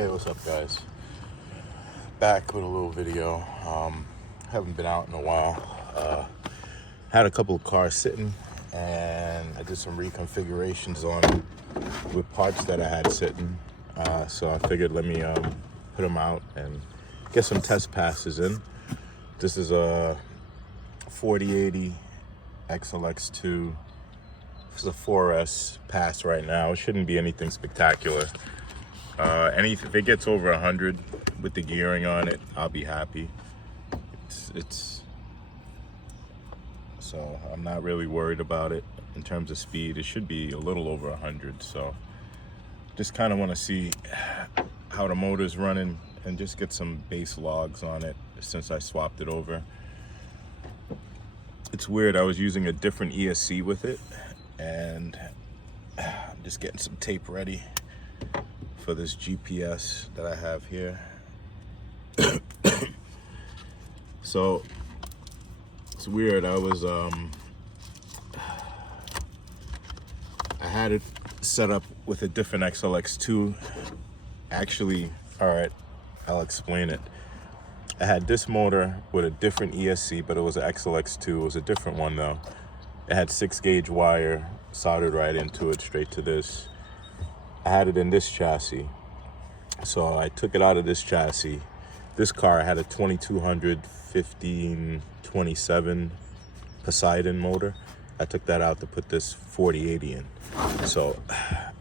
Hey, what's up, guys? Back with a little video. Haven't been out in a while. Had a couple of cars sitting, and I did some reconfigurations on them with parts that I had sitting. So I figured let me put them out and get some test passes in. This is a 4080 XLX2. This is a 4S pass right now. It shouldn't be anything spectacular. If it gets over 100 with the gearing on it, I'll be happy. So I'm not really worried about it in terms of speed. It should be a little over 100. So just kind of want to see how the motor's running and just get some base logs on it since I swapped it over. It's weird. I was using a different ESC with it, and I'm just getting some tape ready for this GPS that I have here. So it's weird. I had it set up with a different XLX2. Actually, all right, I'll explain it. I had this motor with a different ESC, but it was an XLX2. It was a different one though. It had 6-gauge wire soldered right into it, straight to this. I had it in this chassis. So I took it out of this chassis. This car had a 2200 1527 Poseidon motor. I took that out to put this 4080 in. So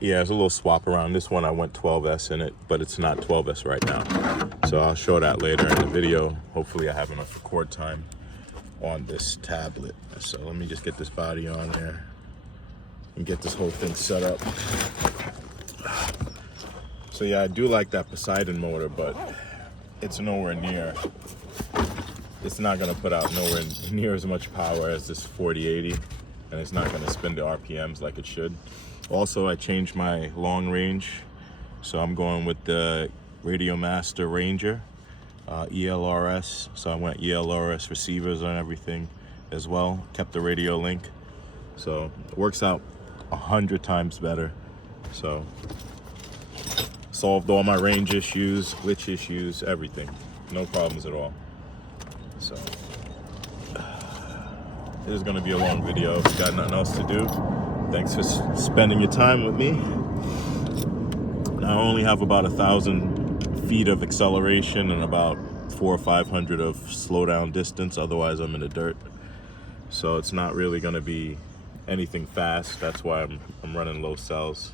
yeah, there's a little swap around. This one I went 12S in it, but it's not 12S right now. So I'll show that later in the video. Hopefully I have enough record time on this tablet. So let me just get this body on there and get this whole thing set up. So yeah, I do like that Poseidon motor, but it's nowhere near. It's not gonna put out nowhere near as much power as this 4080, and it's not gonna spin the RPMs like it should. Also, I changed my long range, so I'm going with the Radio Master Ranger ELRS. So I went ELRS receivers on everything as well. Kept the radio link, so it works out 100 times better. So solved all my range issues, glitch issues, everything. No problems at all. So this is gonna be a long video. If you got nothing else to do, thanks for spending your time with me. I only have about 1,000 feet of acceleration and about 400 or 500 of slowdown distance. Otherwise, I'm in the dirt. So it's not really gonna be anything fast. That's why I'm running low cells.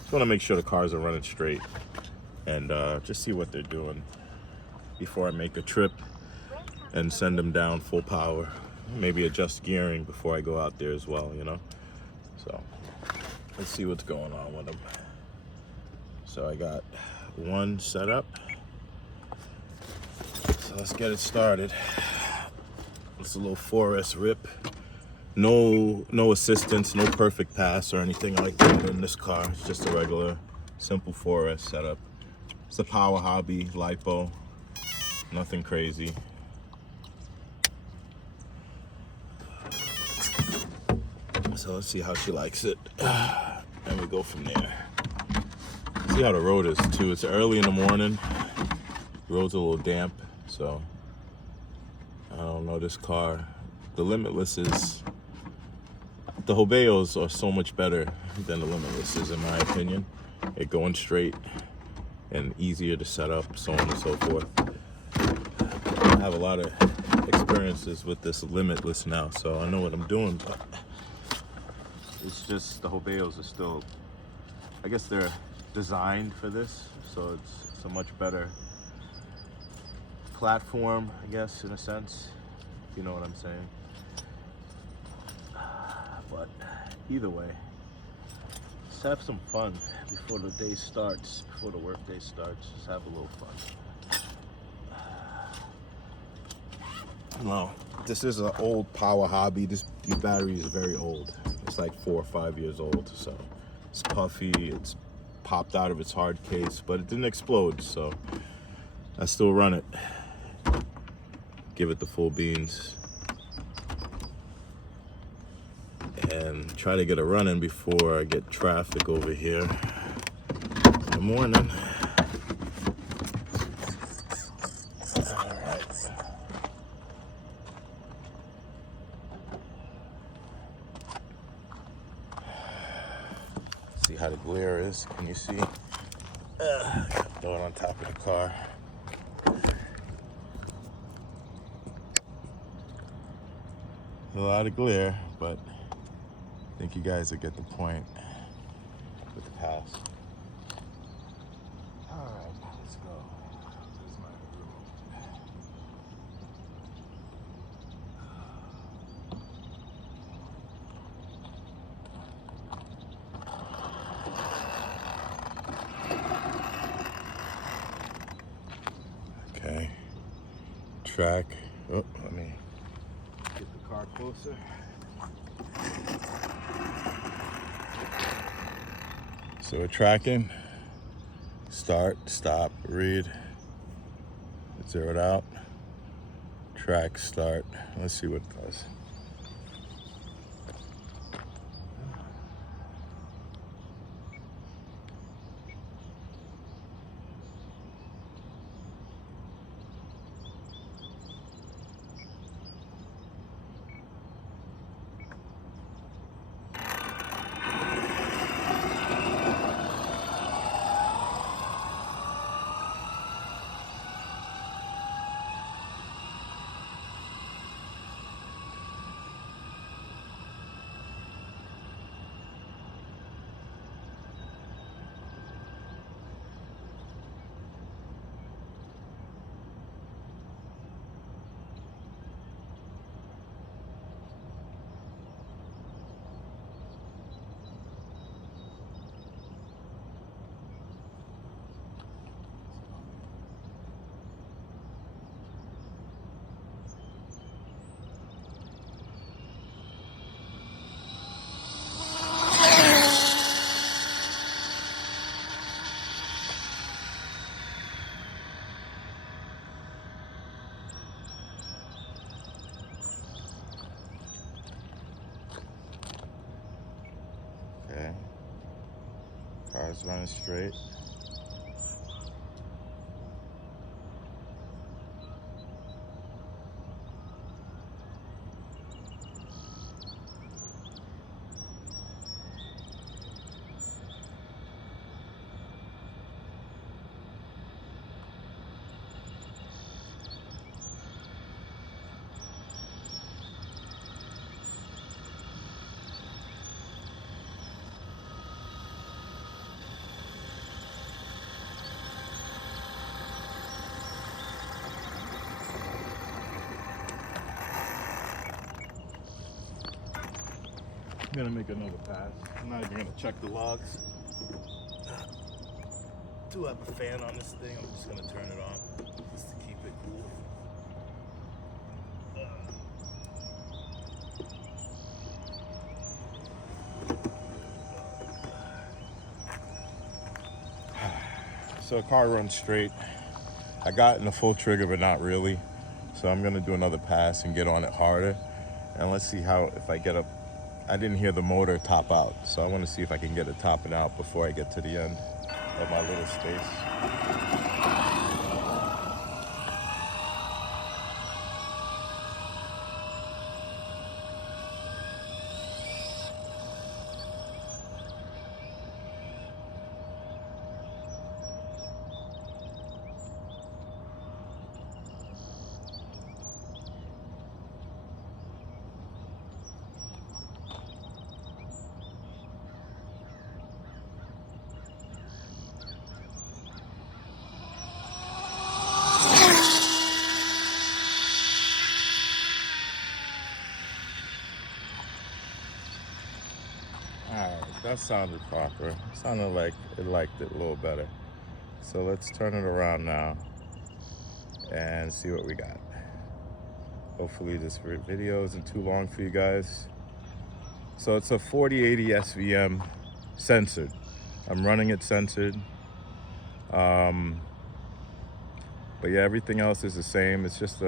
Just want to make sure the cars are running straight and just see what they're doing before I make a trip and send them down full power. Maybe adjust gearing before I go out there as well, you know? So let's see what's going on with them. So I got one set up. So let's get it started. It's a little 4S rip. No assistance, no perfect pass or anything like that in this car. It's just a regular, simple 4S setup. It's a Power Hobby LiPo, nothing crazy. So let's see how she likes it, and we go from there. See how the road is too. It's early in the morning. The road's a little damp, so I don't know. This car, the Limitless is. The Hobaos are so much better than the Limitlesses, in my opinion. They're going straight and easier to set up, so on and so forth. I have a lot of experiences with this Limitless now, so I know what I'm doing, but it's just the Hobaos are still, I guess they're designed for this, so it's a much better platform, I guess, in a sense, if you know what I'm saying. But either way, let's have some fun before the day starts, before the work day starts. Just have a little fun. No, this is an old Power Hobby. These batteries are very old. It's like 4 or 5 years old, so it's puffy. It's popped out of its hard case, but it didn't explode, so I still run it. Give it the full beans. And try to get a run in before I get traffic over here in the morning. how the glare is. Can you see? Throw it on top of the car. A lot of glare, but I think you guys will get the point with the pass. All right, let's go. There's my room. Okay. Track. Oh, let me get the car closer. So we're tracking. Start, stop, read. Zero it out. Track, start. Let's see what it does. Okay. Car's running straight. I'm gonna make another pass. I'm not even gonna check the logs. Do have a fan on this thing. I'm just gonna turn it on just to keep it cool. So the car runs straight. I got in the full trigger, but not really. So I'm gonna do another pass and get on it harder. And let's see how, if I get up. I didn't hear the motor top out, so I want to see if I can get it topping out before I get to the end of my little space. Alright, that sounded proper. It sounded like it liked it a little better. So let's turn it around now and see what we got. Hopefully this video isn't too long for you guys. So it's a 4080 SVM censored. I'm running it censored. But yeah, everything else is the same. It's just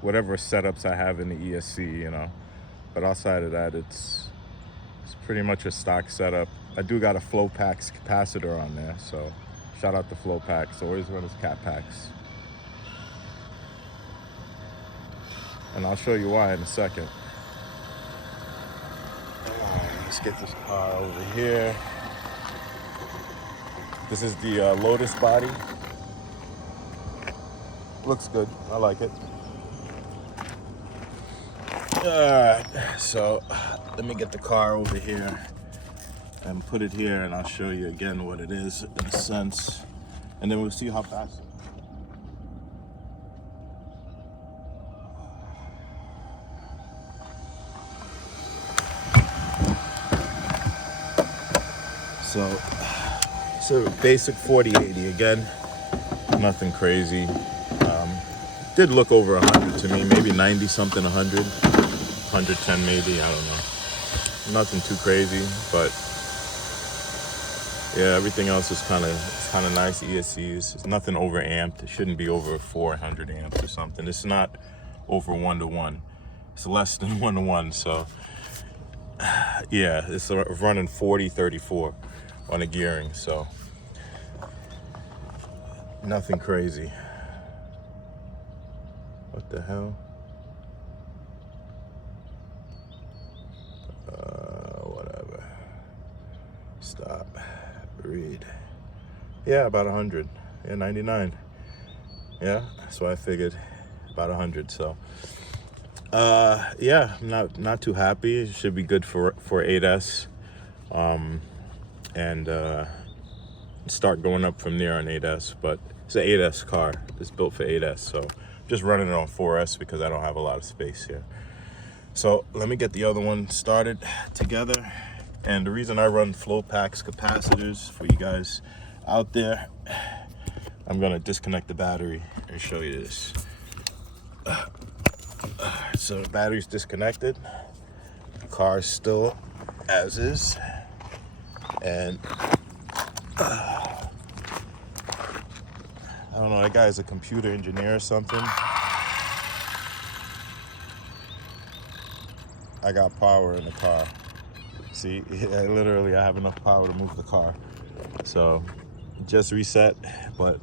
whatever setups I have in the ESC, you know. But outside of that, it's pretty much a stock setup. I do got a flow packs capacitor on there, so shout out to flow packs. Always run his cat packs. And I'll show you why in a second. Let's get this car over here. This is the Lotus body. Looks good. I like it. Alright, so let me get the car over here and put it here, and I'll show you again what it is in a sense, and then we'll see how fast. So it's a basic 4080 again, nothing crazy. Did look over 100 to me, maybe 90 something, 100, 110 maybe, I don't know. Nothing too crazy, but yeah, everything else is kind of nice. ESCs, it's nothing over amped. It shouldn't be over 400 amps or something. It's not over 1:1. It's less than 1:1. So yeah, it's running 40-34 on the gearing. So nothing crazy. What the hell? Whatever. Stop. Read. Yeah, about 100. Yeah, 99. Yeah, that's what I figured. About 100. So, yeah, not too happy. It should be good for 8S, and start going up from there on 8S. But it's an 8S car. It's built for 8S, so just running it on 4S because I don't have a lot of space here. So let me get the other one started together. And the reason I run flow packs, capacitors for you guys out there, I'm gonna disconnect the battery and show you this. So the battery's disconnected, the car's still as is, and I don't know, that guy's a computer engineer or something. I got power in the car. See, literally I have enough power to move the car. So just reset, but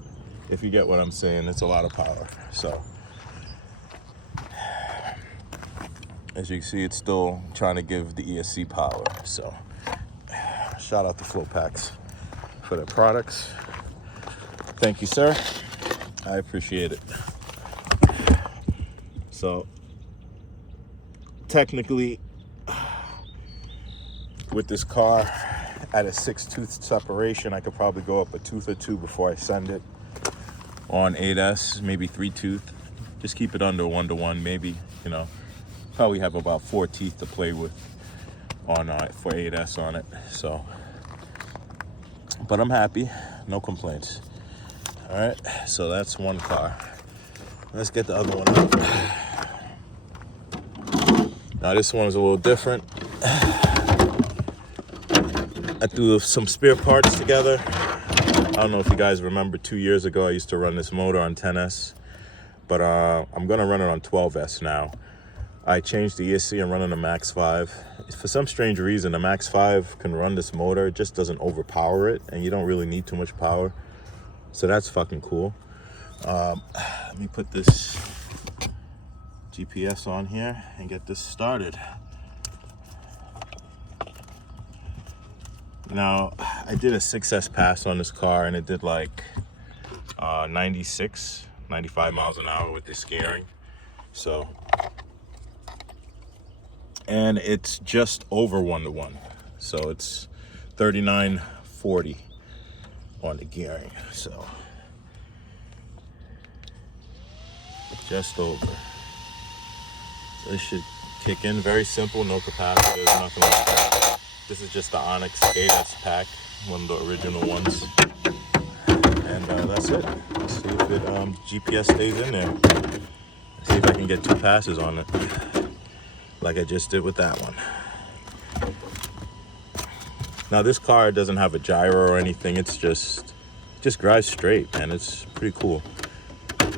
if you get what I'm saying, it's a lot of power. So as you can see, it's still trying to give the ESC power. So shout out to Flow Packs for their products. Thank you, sir. I appreciate it. So technically, with this car at a 6-tooth separation, I could probably go up a tooth or two before I send it. On 8S, maybe 3-tooth. Just keep it under 1:1, maybe, you know. Probably have about 4 teeth to play with on for 8S on it. So, but I'm happy, no complaints. All right, so that's one car. Let's get the other one up. Now this one is a little different. I threw some spare parts together. I don't know if you guys remember 2 years ago, I used to run this motor on 10S, but I'm gonna run it on 12S now. I changed the ESC and running a Max 5. For some strange reason, the Max 5 can run this motor. It just doesn't overpower it, and you don't really need too much power. So that's fucking cool. Let me put this GPS on here and get this started. Now, I did a 6S pass on this car, and it did like 96, 95 miles an hour with this gearing. So, and it's just over 1:1. So it's 39.40 on the gearing. So just over. So this should kick in. Very simple, no capacitors, nothing like that. This is just the Onyx 8S pack, one of the original ones. And that's it. Let's see if it GPS stays in there. See if I can get 2 passes on it, like I just did with that one. Now this car doesn't have a gyro or anything. It's just drives straight, man. It's pretty cool.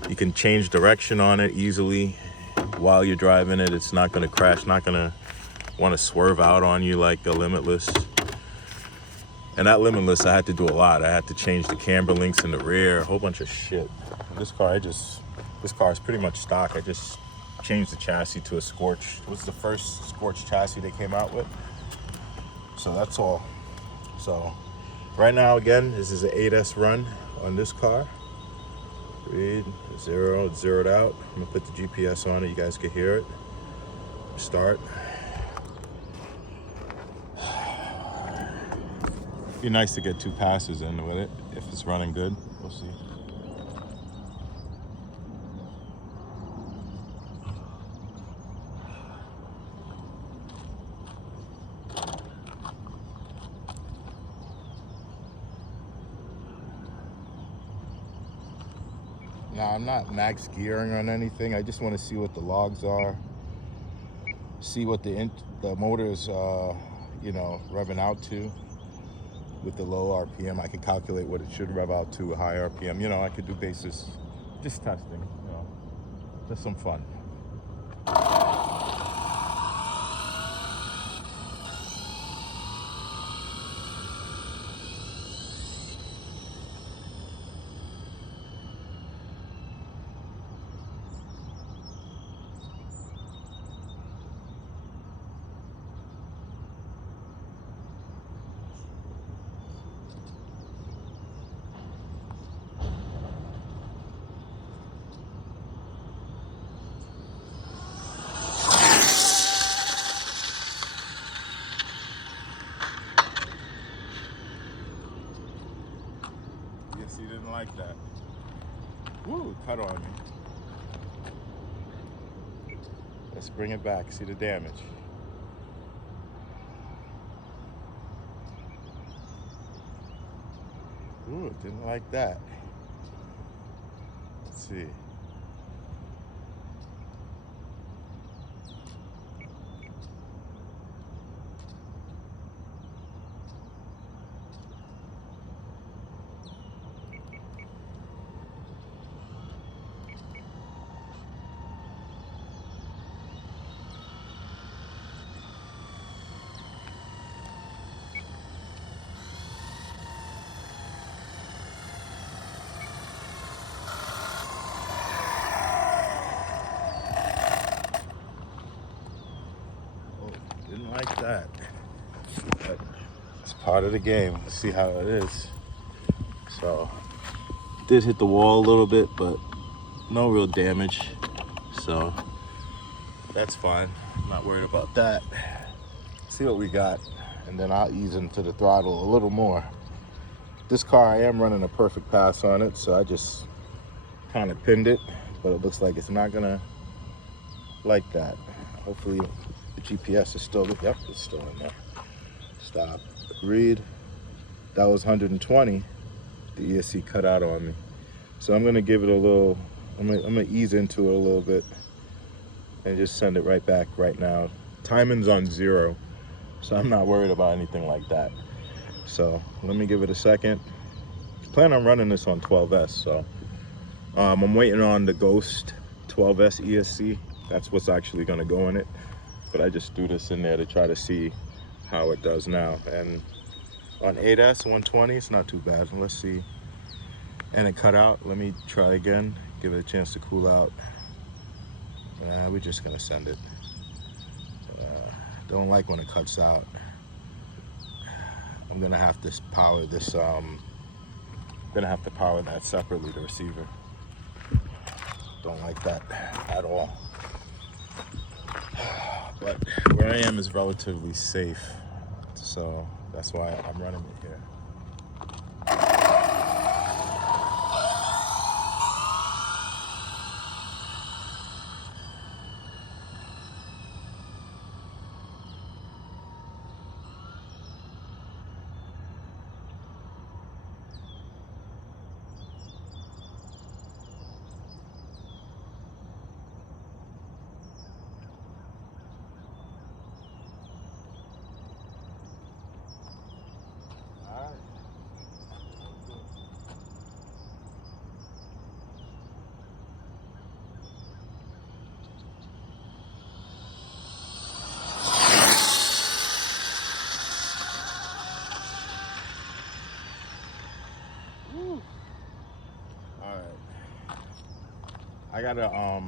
You can change direction on it easily while you're driving it. It's not gonna crash, not gonna want to swerve out on you like a Limitless. And that Limitless, I had to do a lot. I had to change the camber links in the rear, a whole bunch of shit. This car is pretty much stock. I just changed the chassis to a Scorch. It was the first Scorch chassis they came out with. So that's all. So Right now, again, this is an 8S run on this car. Read, zeroed out. I'm gonna put the GPS on it, you guys can hear it. Start. Be nice to get 2 passes in with it if it's running good. We'll see. Now, I'm not max gearing on anything. I just want to see what the logs are, see what the motor is, you know, revving out to. With the low RPM, I can calculate what it should rev out to a high RPM. You know, I could do basis, just testing, you know, just some fun. Yes, he didn't like that. Woo, cut on me. Let's bring it back, see the damage. Ooh, didn't like that. Let's see. Didn't like that, but it's part of the game. Let's see how it is. So, did hit the wall a little bit, but no real damage. So, that's fine. I'm not worried about that. See what we got, and then I'll ease into the throttle a little more. This car, I am running a perfect pass on it, so I just kind of pinned it, but it looks like it's not gonna like that. Hopefully, the GPS is still, yep, it's still in there. Stop, read, that was 120. The ESC cut out on me. So I'm gonna give it a little, I'm gonna ease into it a little bit and just send it right back right now. Timing's on 0, so I'm not worried about anything like that. So let me give it a second. Plan on running this on 12S, so I'm waiting on the Ghost 12S ESC. That's what's actually gonna go in it. But I just threw this in there to try to see how it does now. And on 8S 120, it's not too bad. Let's see. And it cut out. Let me try again. Give it a chance to cool out. We're just gonna send it. Don't like when it cuts out. I'm gonna have to power this. Gonna have to power that separately, the receiver. Don't like that at all. But where I am is relatively safe, so that's why I'm running it here. I got a,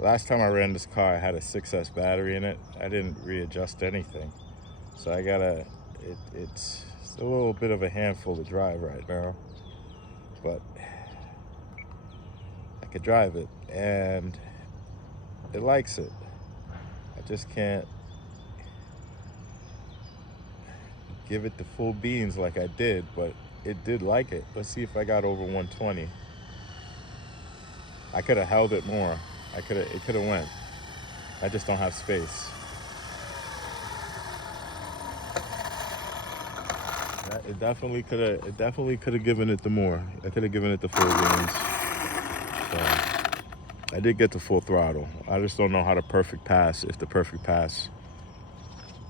last time I ran this car, I had a 6S battery in it. I didn't readjust anything. So I gotta it's a little bit of a handful to drive right now, but I could drive it and it likes it. I just can't give it the full beans like I did, but it did like it. Let's see if I got over 120. I could have held it more. It could have went. I just don't have space. It definitely could have given it the more. I could have given it the full beans. So I did get the full throttle. I just don't know how to perfect pass, if the perfect pass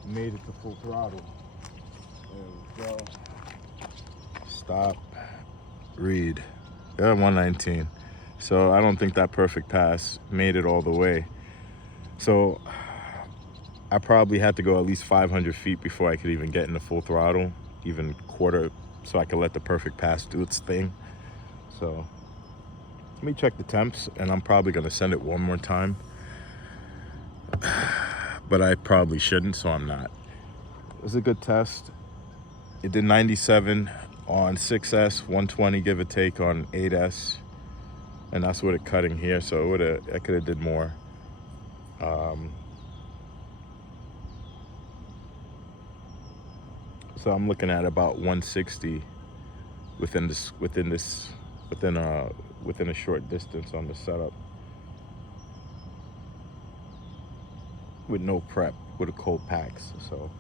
made it to full throttle. There we go. Stop. Read. Yeah, 119. So I don't think that perfect pass made it all the way. So I probably had to go at least 500 feet before I could even get in the full throttle, even quarter, so I could let the perfect pass do its thing. So let me check the temps, and I'm probably gonna send it one more time. But I probably shouldn't, so I'm not. It was a good test. It did 97 on 6S, 120 give or take on 8S. And that's what it cutting here, so I could have did more. So I'm looking at about 160 within a short distance on the setup, with no prep, with a cold packs. So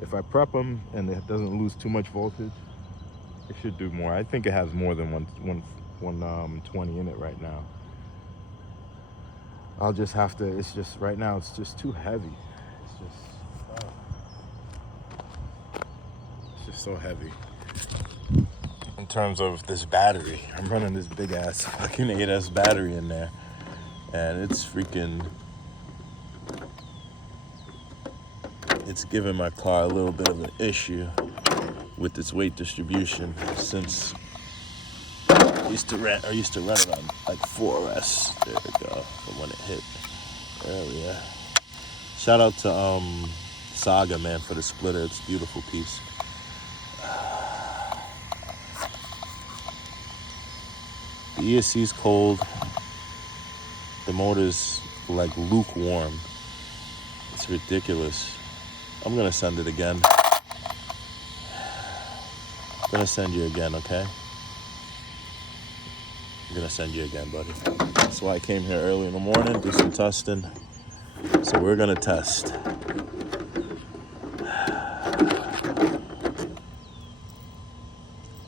if I prep them and it doesn't lose too much voltage, it should do more. I think it has more than 120 in it right now. I'll just have to, it's just, right now it's just too heavy. It's just so heavy. In terms of this battery, I'm running this big ass fucking 8S battery in there, and it's giving my car a little bit of an issue with its weight distribution, since I used to run it on like 4S. There we go, from when it hit earlier. Shout out to Saga, man, for the splitter. It's a beautiful piece. The ESC's cold. The motor's like lukewarm. It's ridiculous. I'm gonna send it again. I'm gonna send you again, okay? I'm gonna send you again, buddy. That's why I came here early in the morning, do some testing. So we're gonna test.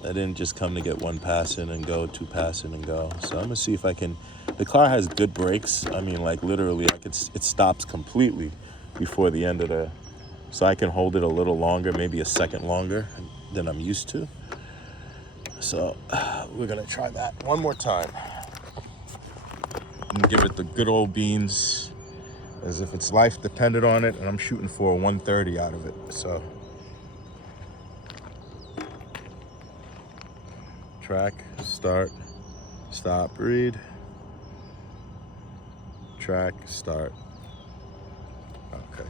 I didn't just come to get one pass in and go, two pass in and go. So I'm gonna see if I can. The car has good brakes. I mean, like literally, it stops completely before the end of the. So I can hold it a little longer, maybe a second longer than I'm used to. So we're gonna try that one more time and give it the good old beans, as if it's life depended on it, and I'm shooting for a 130 out of it. So track, start, stop, read, track, start. Okay.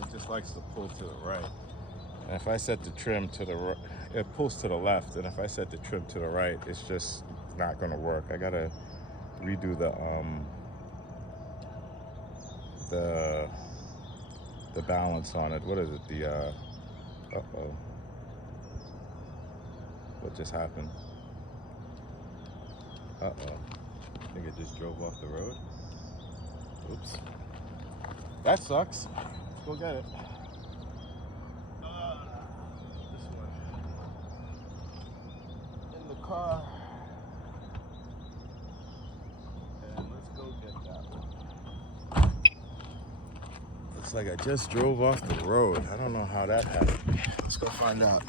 It just likes to pull to the right. And if I set the trim to the right, it pulls to the left. And if I set the trim to the right, it's just not gonna work. I gotta redo the balance on it. What is it? The uh-oh. What just happened? Uh-oh. I think it just drove off the road. Oops. That sucks. Let's go get it. This one. In the car. And let's go get that one. Looks like I just drove off the road. I don't know how that happened. Let's go find out.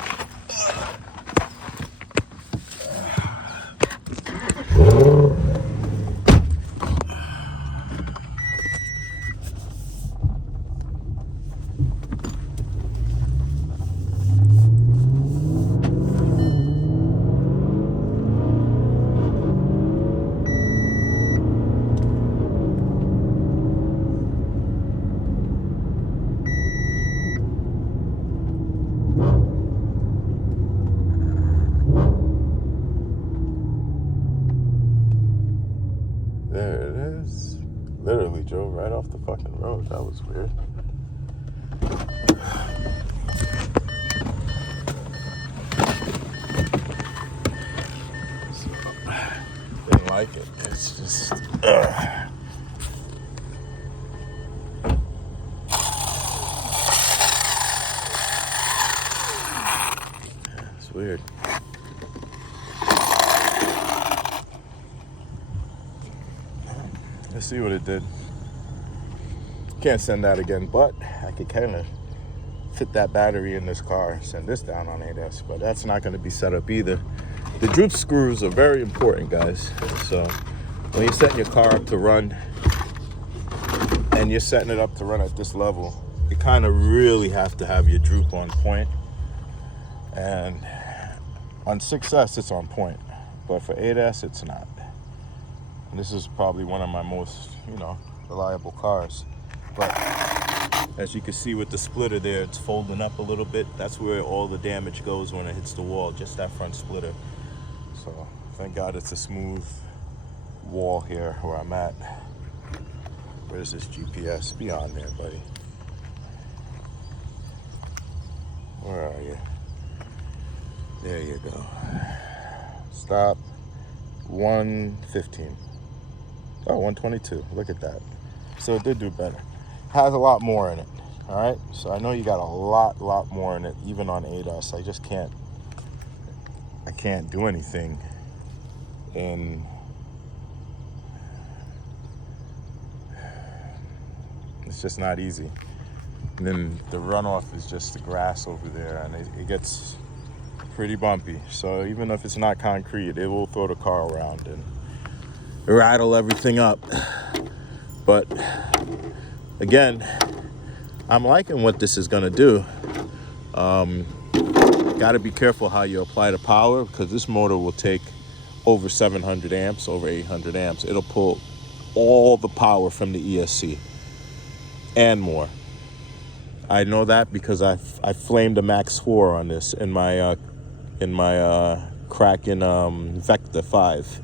There it is. Literally drove right off the fucking road. That was weird. So, didn't like it. It's just. It's weird. Let's see what it did. Can't send that again, but I could kind of fit that battery in this car and send this down on 8S, but that's not going to be set up either. The droop screws are very important, guys. So when you're setting your car up to run and you're setting it up to run at this level, you kind of really have to have your droop on point. And on 6S, it's on point, but for 8S, it's not. And this is probably one of my most, reliable cars. But as you can see with the splitter there, it's folding up a little bit. That's where all the damage goes when it hits the wall, just that front splitter. So thank God it's a smooth wall here where I'm at. Where's this GPS? Be on there, buddy. Where are you? There you go. Stop. 115. Oh, 122. Look at that. So it did do better. Has a lot more in it. All right. So I know you got a lot more in it, even on 8S. I just can't. I can't do anything. And it's just not easy. And then the runoff is just the grass over there, and it gets pretty bumpy. So even if it's not concrete, it will throw the car around and rattle everything up. But again, I'm liking what this is gonna do. Got to be careful how you apply the power, because this motor will take over 700 amps, over 800 amps. It'll pull all the power from the ESC and more. I know that because I flamed a Max 4 on this in my Kraken Vte2.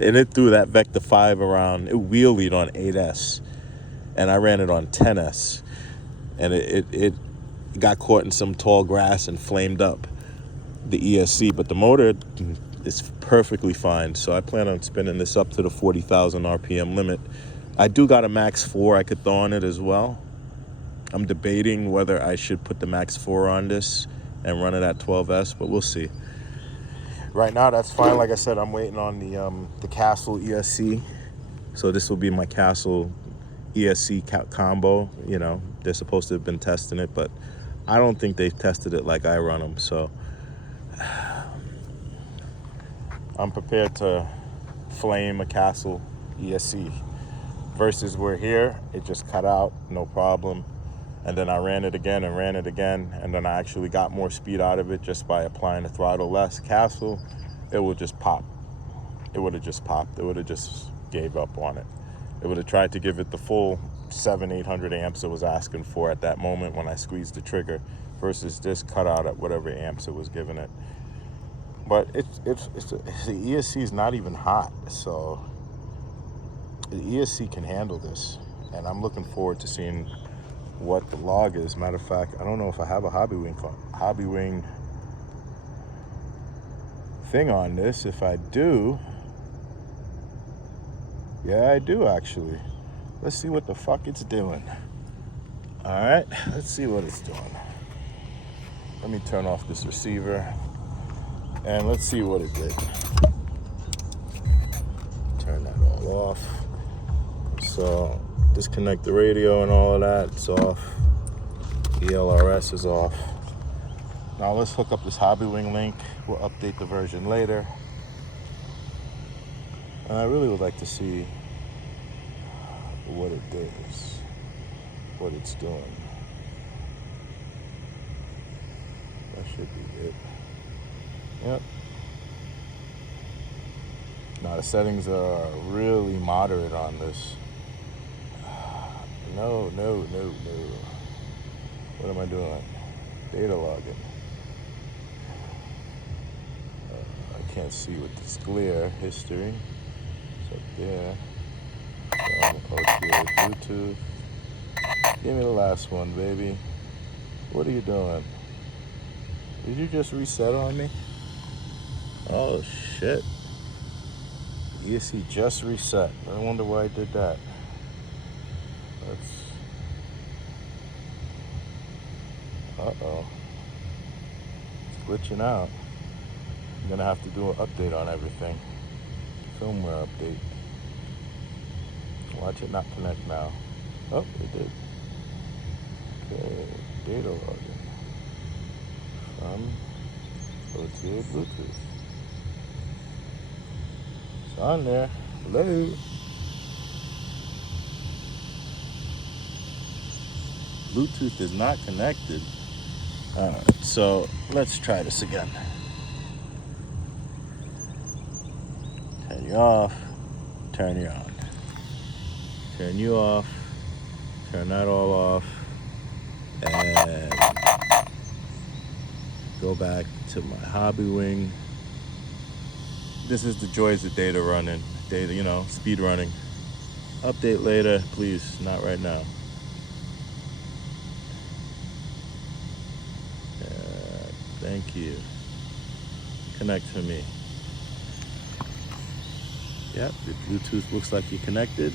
And it threw that Vte2 around. It wheelied on 8S, and I ran it on 10S, and it got caught in some tall grass and flamed up the ESC. But the motor is perfectly fine, so I plan on spinning this up to the 40,000 RPM limit. I do got a Max 4 I could throw on it as well. I'm debating whether I should put the Max 4 on this and run it at 12S, but we'll see. Right now, that's fine. Like I said, I'm waiting on the Castle ESC. So this will be my Castle ESC combo. They're supposed to have been testing it, but I don't think they've tested it like I run them. So I'm prepared to flame a Castle ESC. Versus where here, it just cut out, no problem. And then I ran it again, and then I actually got more speed out of it just by applying the throttle less. Castle, it would just pop. It would have just popped. It would have just gave up on it. It would have tried to give it the full 700-800 amps it was asking for at that moment when I squeezed the trigger, versus this cut out at whatever amps it was giving it. But the ESC is not even hot, so the ESC can handle this, and I'm looking forward to seeing what the log is. Matter of fact, I don't know if I have a Hobbywing thing on this. If I do, yeah, I do actually. Let's see what the fuck it's doing. All right, let's see what it's doing. Let me turn off this receiver and let's see what it did. Turn that all off. So disconnect the radio and all of that, it's off. ELRS is off. Now let's hook up this Hobbywing link. We'll update the version later. And I really would like to see what it does, what it's doing. That should be it. Yep. Now the settings are really moderate on this. No. What am I doing? Data logging. I can't see with this glare. History. It's up there. OTA Bluetooth. Give me the last one, baby. What are you doing? Did you just reset on me? Oh shit. ESC just reset. I wonder why I did that. Uh-oh. It's glitching out. I'm gonna have to do an update on everything. Firmware update. Watch it not connect now. Oh, it did. Okay, data login. From OTA Bluetooth. It's on there. Hello. Bluetooth is not connected. Alright, so let's try this again. Turn you off, turn you on. Turn you off, turn that all off, and go back to my Hobbywing. This is the joys of data running, speed running. Update later, please, not right now. Thank you. Connect to me. Yep, the Bluetooth looks like you're connected.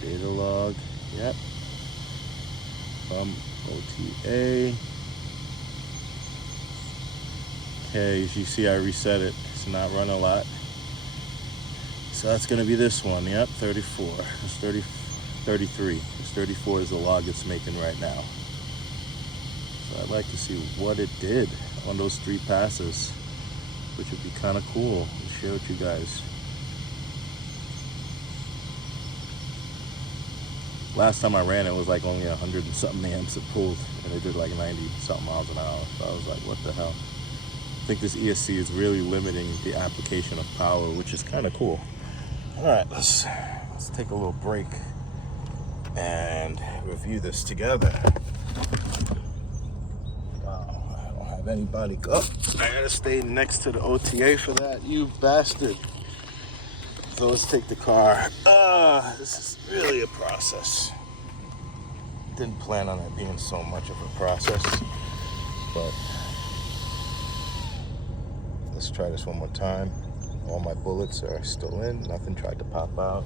Data log, yep. From OTA. Okay, as you see, I reset it. It's not run a lot. So that's gonna be this one, yep, 34. It's 33. It's 34 is the log it's making right now. So I'd like to see what it did on those 3 passes, which would be kind of cool to share with you guys. Last time I ran it was like only 100 and something amps it pulled, and it did like 90 something miles an hour. So I was like, what the hell? I think this ESC is really limiting the application of power, which is kind of cool. All right, let's take a little break and review this together. Wow, I don't have anybody. Oh, I gotta stay next to the OTA for that, you bastard. So let's take the car. This is really a process. Didn't plan on it being so much of a process, but let's try this one more time. All my bullets are still in, nothing tried to pop out.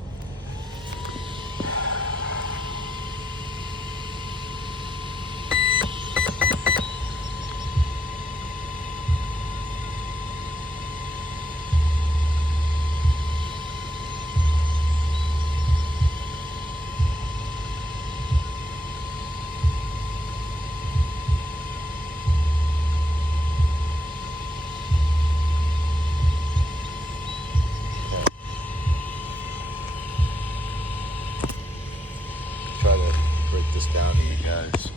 Try to break this down to you guys.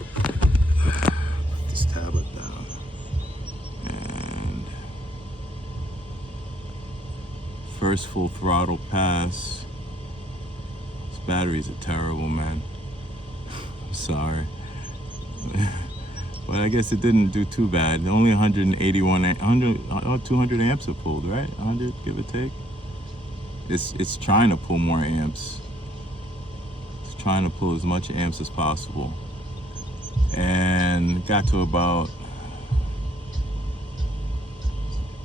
Put this tablet down. And first full throttle pass. This batteries are terrible, man. I'm sorry. But I guess it didn't do too bad. Only 200 amps it pulled, right? 100, give or take. it's trying to pull more amps. It's trying to pull as much amps as possible. And got to about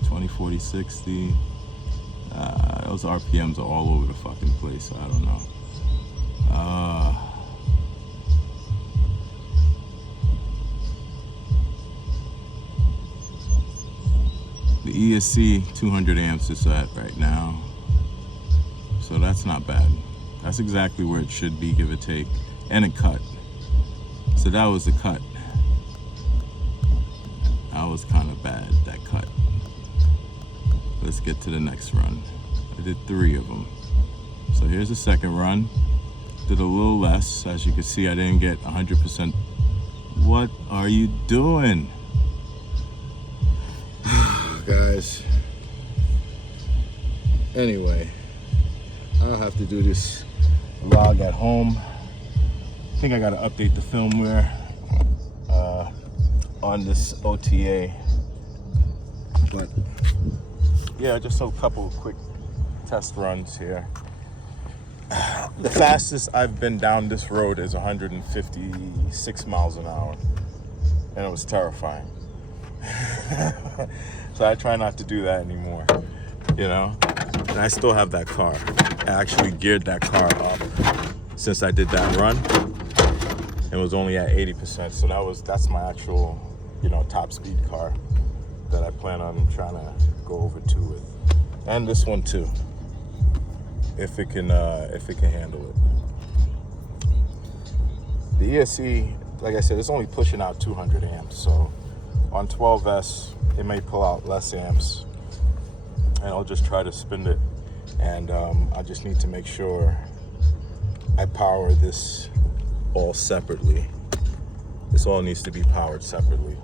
20, 40, 60. Those RPMs are all over the fucking place, so I don't know. The ESC 200 amps is at right now, so that's not bad. That's exactly where it should be, give or take. And it cut. So that was the cut. That was kind of bad, that cut. Let's get to the next run. I did 3 of them. So here's the second run. Did a little less. As you can see, I didn't get 100%. What are you doing? Guys. Anyway, I'll have to do this vlog at home. I think I gotta update the firmware on this OTA. But yeah, just a couple of quick test runs here. The fastest I've been down this road is 156 miles an hour, and it was terrifying. So I try not to do that anymore, you know. And I still have that car. I actually geared that car up since I did that run. It was only at 80%, so that's my actual, you know, top speed car that I plan on trying to go over 2 with, and this one too, if it can handle it. The ESC, like I said, it's only pushing out 200 amps, so on 12S it may pull out less amps, and I'll just try to spin it, and I just need to make sure I power this all separately. This all needs to be powered separately.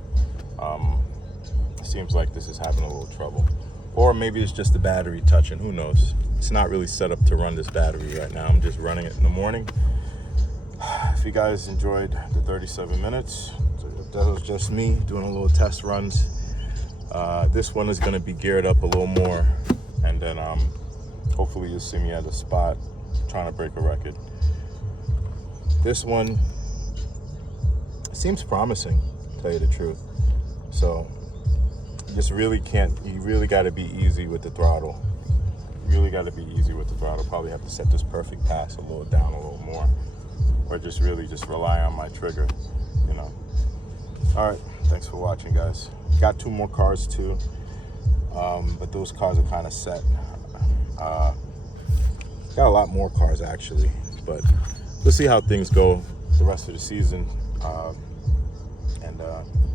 Seems like this is having a little trouble, or maybe it's just the battery touching, who knows. It's not really set up to run this battery right now. I'm just running it in the morning. If you guys enjoyed the 37 minutes, that was just me doing a little test runs. This one is going to be geared up a little more, and then hopefully you'll see me at a spot trying to break a record. This one seems promising, to tell you the truth. So you really got to be easy with the throttle. Really got to be easy with the throttle. Probably have to set this perfect pass a little down a little more, or just rely on my trigger, you know. All right, thanks for watching, guys. Got 2 more cars too, but those cars are kind of set. Got a lot more cars actually, but we'll see how things go the rest of the season.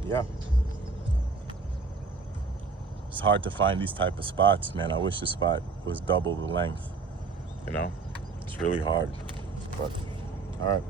Yeah, it's hard to find these type of spots, man. I wish the spot was double the length, you know. It's really hard, but all right.